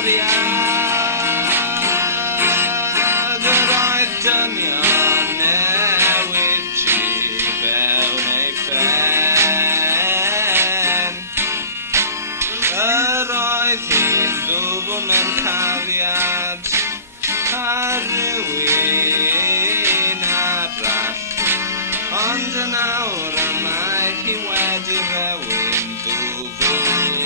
cariad. Yr oedd dynion newid tri fewn ei phen. Yr oedd hi'n ddwbl mewn cariad a rhywun arall. Ond yn awr y mae hi wedi rewyn ddwfwn.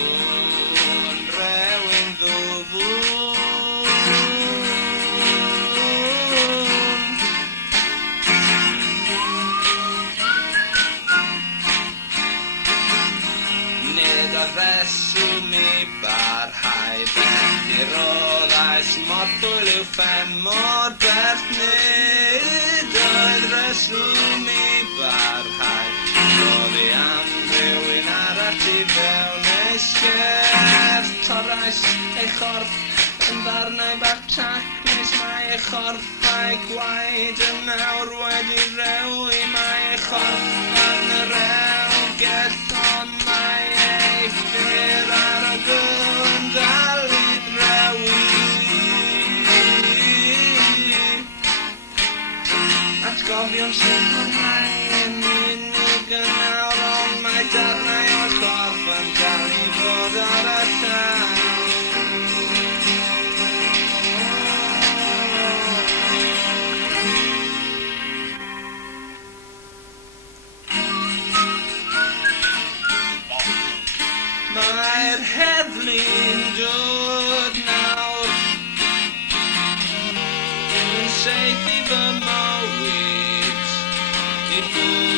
Nid o reswm i barhau felly roddais mor hwyl i'w phen mor bert. Nid oedd reswm i barhau, roedd i am rhywun arall i fewn ei sgert. Torrais ei chorff yn ddarnau bach trac, nes mae ei chorff a'i gwaed yn nawr wedi rewi. Mae ei chorff yn y rewgell, ond mae ei ffyr ar y gwn dal i drewi. Atgofion sy'n mwynhau yn unig yn nawr, ond mae darnau o'r chorff yn dal i fod ar y llaw. Mae'r heddlu'n dod nawr, yn saith i fy mywyd, i bwyd